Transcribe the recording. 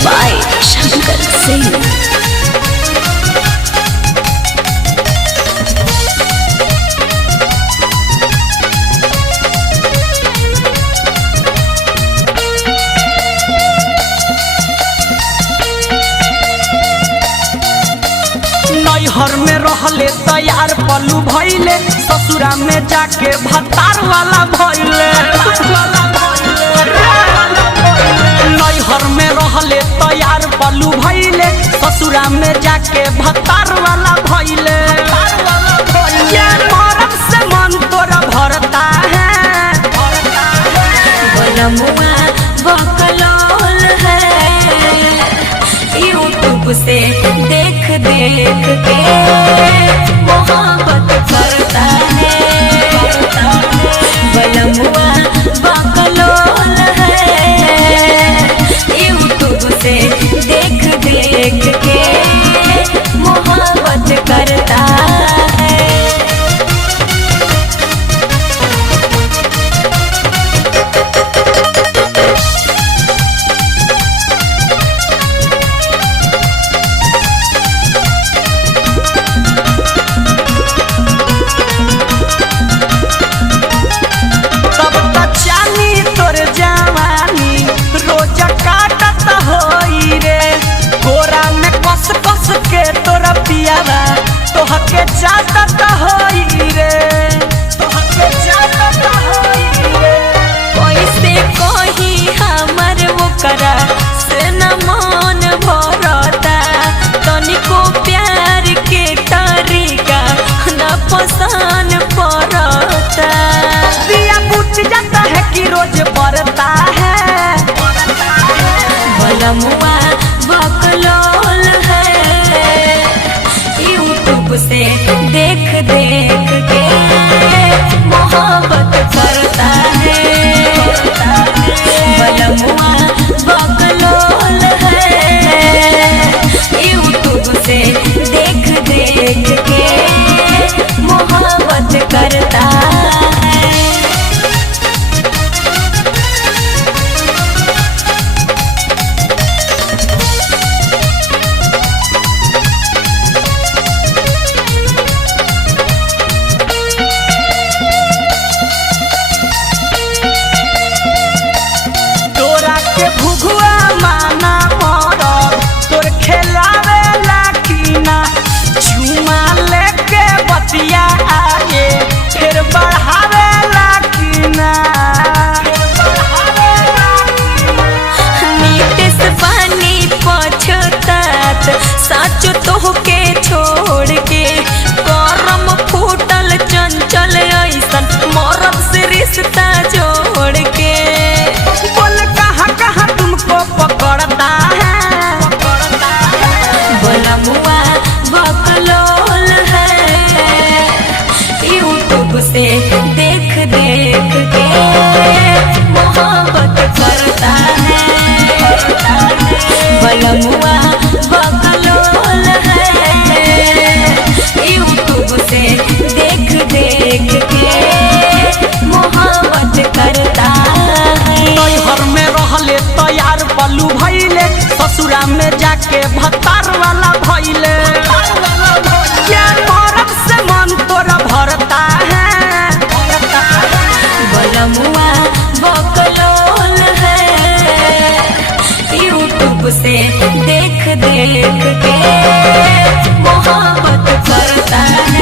by Shankar Singh। नैहर में रहले तैयार पलू भइले, ससुरा में जाके भतार वाला भइले। नैहर में रहले तैयार पलू भइले, ससुरा में जाके भतार वाला भइले। ये मरम से मन तोरा भरता है, बनमुआ बकलोल है, यूट्यूब से देख देख के मोहब्बत करता है। बनमुआ बकलोल है, यूट्यूब से देख देख के मोहब्बत करता है। तोहके चाहता होई रे, तोहके चाहता होई रे। कैसे कही हमर ओकरा से न मन भरता, तनिको प्यार के तरीका न पसंद पड़ता। दिया बुझ जाता है कि रोज बढ़ता है, बनमुआ बकलोल है, यूट्यूब से देख देख के मोहब्बत करता है। बनमुआ बकलोल है, यूट्यूब से देख देख के मोहब्बत करता है। भुगुआ माना मरद तोर खेलावे लाखीना, झुमा लेके बतिया आगे फिर बढ़ावे लाखीना। नीतिश पानी पछतात सच तोहके छोड़ के, करम फूटल चंचल ऐसन मरद से रिश्ता जोड़ के। पकड़ता है, बनमुआ बकलोल है, यूट्यूब से देख देख के मोहब्बत करता है। बनमुआ बकलोल है, यूट्यूब से देख देख के मोहब्बत करता है। नैहर में रहले तैयार पलू भइले, ससुरा में जाके भतार वाला भइले। ये मरम से मन तोरा भरता है, बनमुआ बकलोल है, यूट्यूब से देख देख के मोहब्बत करता है।